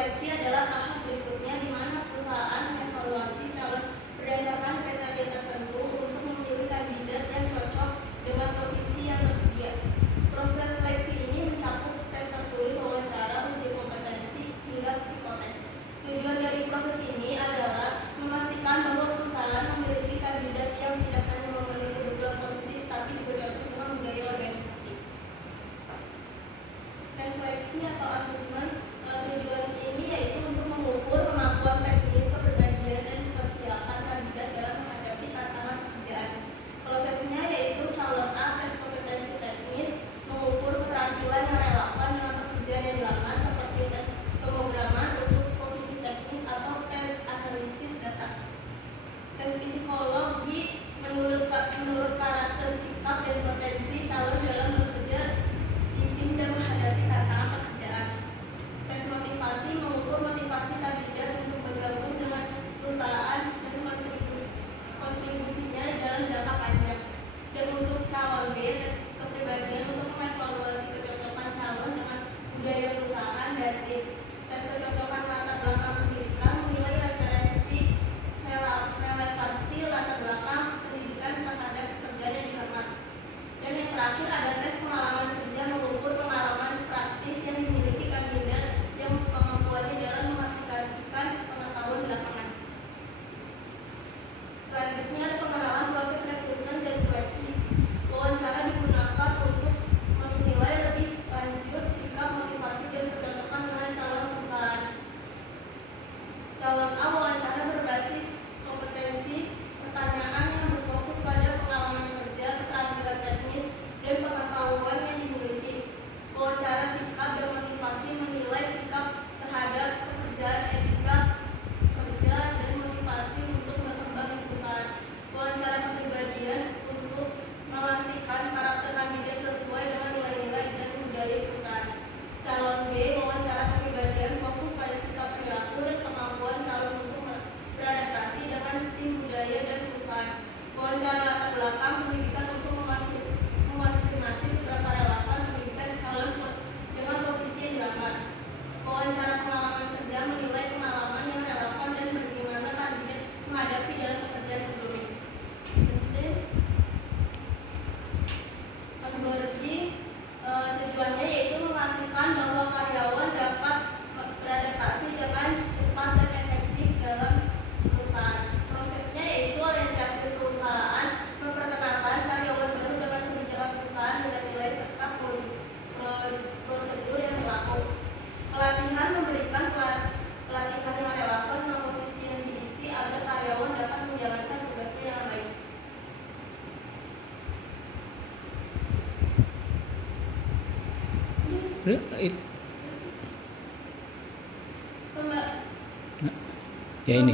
seleksi adalah tahap berikutnya di mana perusahaan mengevaluasi calon berdasarkan kriteria tertentu untuk memilih kandidat yang cocok dengan posisi yang tersedia. Proses seleksi ini mencakup tes tertulis, wawancara, uji kompetensi, hingga psikotes. Tujuan dari proses ini adalah memastikan bahwa perusahaan memiliki kandidat yang tidak hanya memenuhi kebutuhan posisi, tapi juga cocok dengan budaya organisasi. Tes seleksi atau asesmen tujuan ini yaitu untuk mengukur kemampuan teknis, kepribadian, dan kesiapan kandidat dalam menghadapi tantangan pekerjaan. Prosesnya yaitu calon A tes kompetensi teknis, mengukur keterampilan yang relevan dengan pekerjaan yang dilamar seperti tes pemrograman untuk posisi teknis atau tes analisis data. Tes psikologi menurut karakter, sikap, dan potensi calon dalam bekerja di tim dan menghadapi tantangan pekerjaan. Tes motivasi mengukur motivasi kandidat untuk bergabung dengan perusahaan dan kontribusinya dalam jangka panjang. Dan untuk calon B, tes kepribadian untuk mengevaluasi kecocokan calon dengan budaya perusahaan. Dan D, tes kecocokan latar belakang pendidikan, menilai relevansi latar belakang pendidikan terhadap pekerjaan yang dilamar. Dan yang terakhir ada tes pengalaman kerja, mengukur pengalaman praktis yang dimiliki kandidat yang kemampuannya dalam mengaplikasikan pengetahuan di lapangan. Selanjutnya ada pengenalan proses rekrutmen dan seleksi. Wawancara digunakan untuk menilai lebih lanjut sikap, motivasi, dan kecocokan dengan calon perusahaan. Calon A wawancara berbasis kompetensi, pertanyaan yang berfokus pada pengalaman kerja, keterampilan teknis, dan pengetahuan yang dimiliki. Wawancara sikap dan motivasi menilai sikap terhadap pekerjaan, etika kerja, dan motivasi untuk berkembang di perusahaan. Wawancara kepribadian untuk memastikan karakter kandidat sesuai dengan nilai-nilai dan budaya perusahaan. Calon B wawancara kepribadian fokus pada sikap, perilaku, dan kemampuan calon untuk beradaptasi dengan tim, budaya, dan perusahaan. Wawancara latar belakang pendidikan untuk mengonfirmasi seberapa relevan pendidikan calon dengan posisi yang dilamar. Wawancara pengalaman kerja menilai pengalaman yang relevan dan bagaimana kandidat menghadapi dalam pekerjaan sebelumnya. Onboarding tujuannya yaitu memastikan bahwa karyawan dapat beradaptasi dengan cepat dan efektif dalam perusahaan. Prosesnya yaitu orientasi perusahaan, memperkenalkan karyawan baru dengan kebijakan perusahaan, nilai-nilai, serta prosedur yang berlaku. Pelatihan memberikan pelatihan yang relevan dengan posisi yang diisi agar karyawan dapat menjalankan tugasnya dengan baik. Ya ini.